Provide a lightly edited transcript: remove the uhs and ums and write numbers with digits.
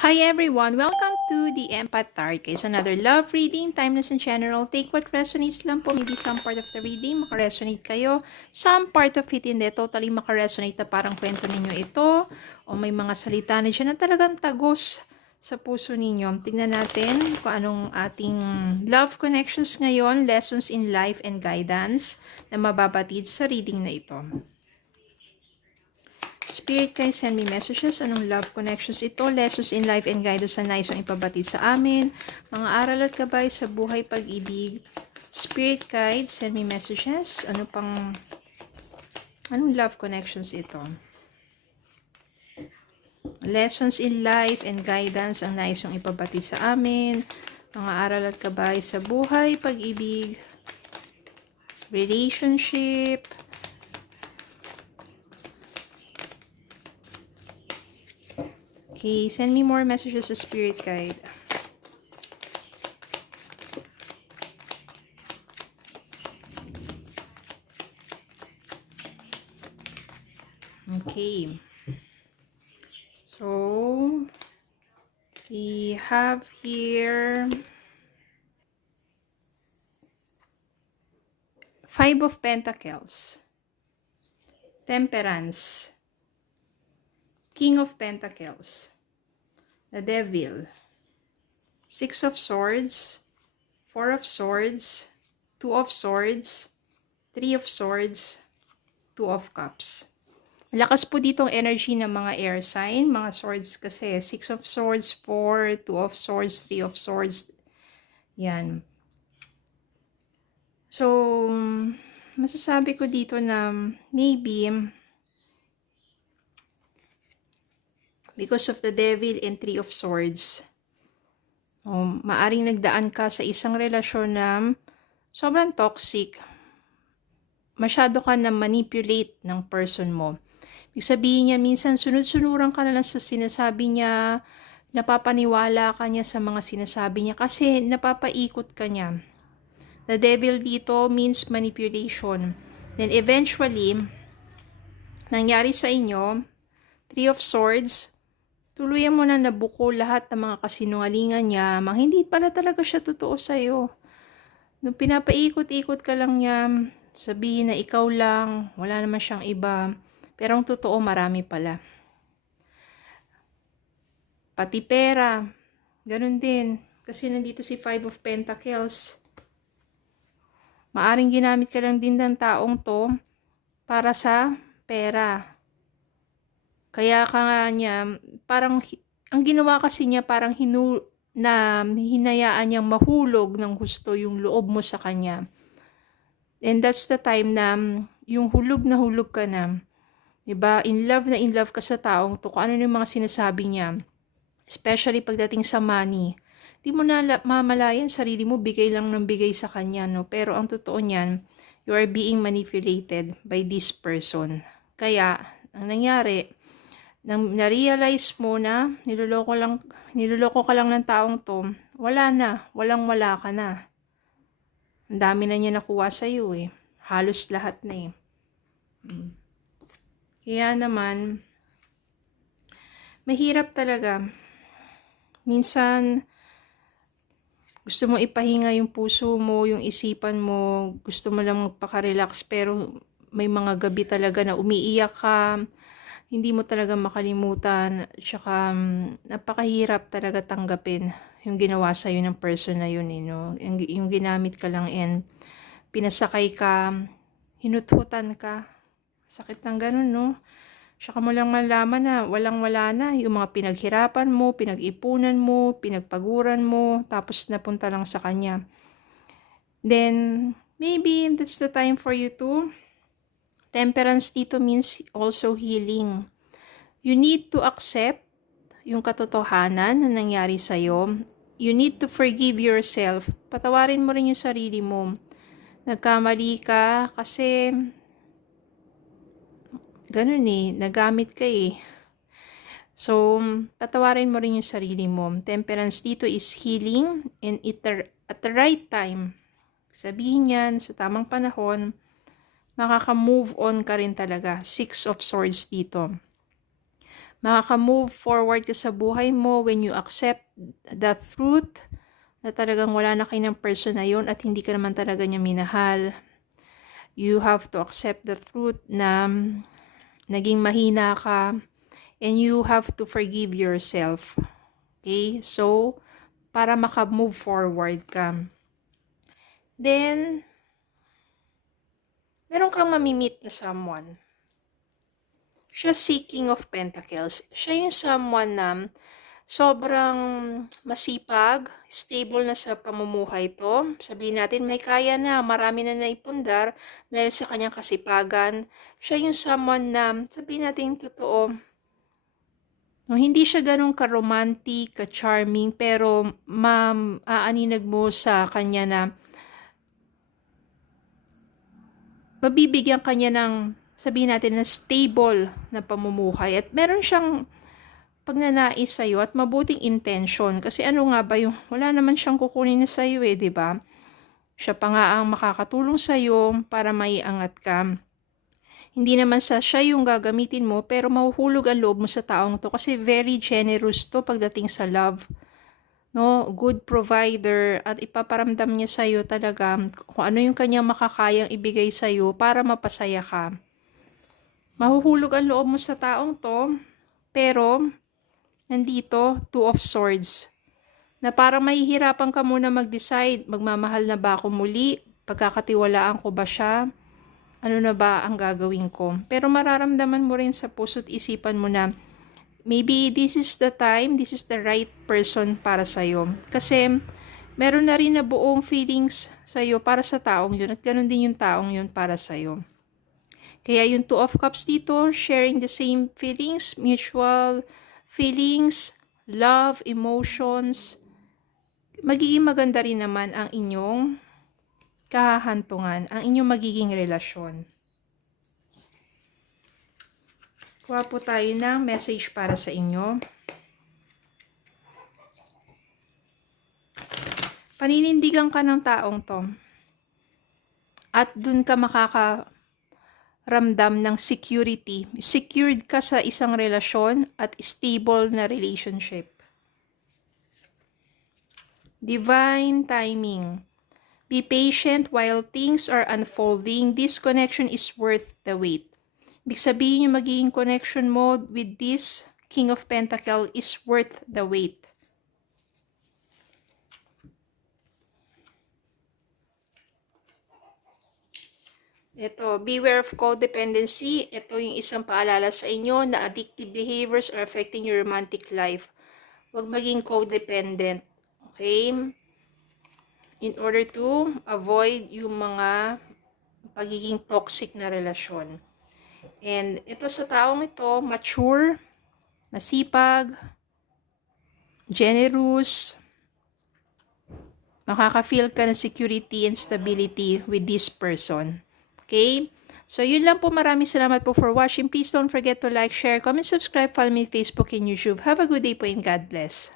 Hi everyone! Welcome to the Empath Tarot Case. Another love reading, timeless and general. Take what resonates lang po. Maybe some part of the reading makaresonate kayo. Some part of it hindi. Totally makaresonate na parang kwento ninyo ito. O may mga salita na dyan na talagang tagos sa puso ninyo. Tingnan natin kung anong ating love connections ngayon, lessons in life and guidance na mababatid sa reading na ito. Spirit guys, send me messages. Anong love connections ito? Lessons in life and guidance na nais ang ipabatid sa amin. Mga aral at gabay sa buhay pag-ibig. Spirit guides, send me messages. Anong love connections ito? Lessons in life and guidance ang nais ang ipabatid sa amin. Mga aral at gabay sa buhay pag-ibig. Relationship. Okay, send me more messages to Spirit Guide. Okay. So, we have here Five of Pentacles, Temperance, King of Pentacles, the Devil, Six of Swords, Four of Swords, Two of Swords, Three of Swords, Two of Cups. Malakas po dito ang energy ng mga air sign, mga swords kasi. Six of Swords, Four, Two of Swords, Three of Swords. Yan. So, masasabi ko dito na maybe because of the Devil and Three of Swords, maaring nagdaan ka sa isang relasyon na sobrang toxic. Masyado ka na manipulate ng person mo. Ibig sabihin niya, minsan sunod-sunuran ka na lang sa sinasabi niya, napapaniwala ka niya sa mga sinasabi niya kasi napapaikot ka niya. The Devil dito means manipulation. Then eventually, nangyari sa inyo, Three of Swords, tuluyan mo na nabuko lahat ng mga kasinungalingan niya, hindi pala talaga siya totoo sa'yo. Nung pinapaikot-ikot ka lang niya, sabihin na ikaw lang, wala naman siyang iba, pero ang totoo marami pala. Pati pera, ganun din, kasi nandito si Five of Pentacles. Maaring ginamit ka lang din ng taong to para sa pera. Kaya ka nga niya, parang, ang ginawa kasi niya parang hinayaan niyang mahulog ng gusto yung loob mo sa kanya. And that's the time na yung hulog na hulog ka na. Diba? In love ka sa taong to. Kung ano yung mga sinasabi niya. Especially pagdating sa money. Di mo na mamalayan sarili mo, bigay lang ng bigay sa kanya. No? Pero ang totoo niyan, you are being manipulated by this person. Kaya, ang nangyari, nang na-realize mo na niloloko ka lang ng taong to, wala na, wala ka na. Ang dami na niya nakuha sa iyo eh. Halos lahat na eh. Kaya naman, mahirap talaga. Minsan, gusto mo ipahinga yung puso mo, yung isipan mo, gusto mo lang magpaka-relax, pero may mga gabi talaga na umiiyak ka, hindi mo talaga makalimutan, tsaka napakahirap talaga tanggapin yung ginawa sa'yo ng person na yun, no? Yung ginamit ka lang and pinasakay ka, hinuthutan ka, sakit ng ganun, no? Tsaka mo lang malaman na walang-wala na yung mga pinaghirapan mo, pinag-ipunan mo, pinagpaguran mo, tapos napunta lang sa kanya. Then, maybe that's the time for you to Temperance dito means also healing. You need to accept yung katotohanan na nangyari sa'yo. You need to forgive yourself. Patawarin mo rin yung sarili mo. Nagkamali ka kasi ganun eh, nagamit ka eh. So, patawarin mo rin yung sarili mo. Temperance dito is healing and at the right time. Sabihin yan sa tamang panahon, makaka-move on ka rin talaga. Six of Swords dito. Makaka-move forward ka sa buhay mo when you accept the truth na talagang wala na kayo ng person na yun at hindi ka naman talaga niya minahal. You have to accept the truth na naging mahina ka and you have to forgive yourself. Okay? So, para maka-move forward ka. Then, meron kang mamimit na someone. Siya si King of Pentacles. Siya yung someone na sobrang masipag, stable na sa pamumuhay to. Sabihin natin, may kaya na, marami na naipundar dahil sa kanyang kasipagan. Siya yung someone na, sabihin natin totoo, no, hindi siya ganun ka-romantic, ka-charming, pero aaninag mo sa kanya na mabibigyan kanya ng, sabihin natin, na stable na pamumuhay. At meron siyang pagnanais sa'yo at mabuting intention. Kasi ano nga ba yung, wala naman siyang kukunin na sa'yo eh, di ba? Siya pa nga ang makakatulong sa'yo para maiangat ka. Hindi naman siya yung gagamitin mo, pero mahuhulog ang loob mo sa taong to kasi very generous to pagdating sa love. No, good provider at ipaparamdam niya sa iyo talaga kung ano yung kanyang makakayang ibigay sa iyo para mapasaya ka. Mahuhulog ang loob mo sa taong to, pero nandito, Two of Swords. Na parang mahihirapan ka muna mag-decide, magmamahal na ba ako muli? Pagkakatiwalaan ko ba siya? Ano na ba ang gagawin ko? Pero mararamdaman mo rin sa puso't isipan mo na maybe this is the time, this is the right person para sa'yo. Kasi meron na rin na buong feelings sa'yo para sa taong yun at ganun din yung taong yun para sa'yo. Kaya yung Two of Cups dito, sharing the same feelings, mutual feelings, love, emotions. Magiging maganda rin naman ang inyong kahahantungan, ang inyong magiging relasyon. Kuha po tayo ng message para sa inyo. Paninindigan ka ng taong to. At dun ka makakaramdam ng security. Secured ka sa isang relasyon at stable na relationship. Divine timing. Be patient while things are unfolding. This connection is worth the wait. Ibig sabihin yung magiging connection mo with this King of Pentacles is worth the wait. Ito, beware of codependency. Ito yung isang paalala sa inyo na addictive behaviors are affecting your romantic life. Huwag maging codependent. Okay? In order to avoid yung mga pagiging toxic na relasyon. And ito sa taong ito, mature, masipag, generous, makaka-feel ka ng security and stability with this person. Okay? So, yun lang po. Maraming salamat po for watching. Please don't forget to like, share, comment, subscribe, follow me on Facebook and YouTube. Have a good day po and God bless.